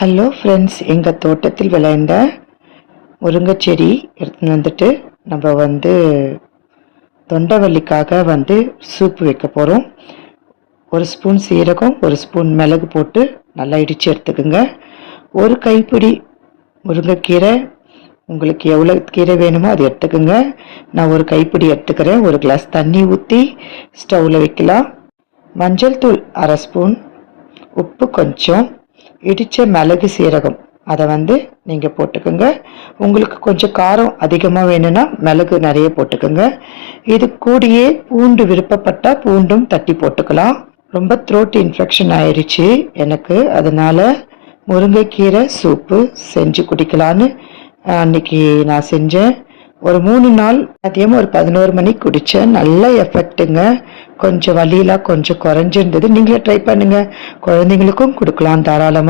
Hello friends, எங்கள் தோட்டத்தில் விளைந்த முருங்கைச்செடி எடுத்துன்னு வந்துட்டு நம்ம தொண்டைவலிக்காக சூப்பு வைக்க போகிறோம். ஒரு ஸ்பூன் சீரகம், ஒரு ஸ்பூன் மிளகு போட்டு நல்லா இடித்து எடுத்துக்கோங்க. ஒரு கைப்பிடி முருங்கைக்கீரை, உங்களுக்கு எவ்வளோ கீரை வேணுமோ அது எடுத்துக்கோங்க. நான் ஒரு கைப்பிடி எடுத்துக்கிறேன். ஒரு கிளாஸ் தண்ணி ஊற்றி ஸ்டவ்வில் வைக்கலாம். மஞ்சள் தூள் அரை ஸ்பூன், உப்பு கொஞ்சம், இடித்த மிளகு சீரகம் அதை நீங்கள் போட்டுக்கோங்க. உங்களுக்கு கொஞ்சம் காரம் அதிகமாக வேணும்னா மிளகு நிறைய போட்டுக்கோங்க. இது கூடியே பூண்டு விருப்பப்பட்டால் பூண்டும் தட்டி போட்டுக்கலாம். ரொம்ப த்ரோட் இன்ஃபெக்ஷன் ஆயிடுச்சு எனக்கு, அதனால் முருங்கைக்கீரை சூப்பு செஞ்சு குடிக்கலான்னு அன்றைக்கி நான் செஞ்சேன். ஒரு 3 நாள் மதியம் ஒரு 11 மணிக்கு குடித்தேன். நல்ல எஃபெக்ட்டுங்க. கொஞ்சம் வலியெலாம் கொஞ்சம் குறைஞ்சிருந்தது. நீங்களே ட்ரை பண்ணுங்கள். குழந்தைங்களுக்கும் கொடுக்கலாம் தாராளமாக.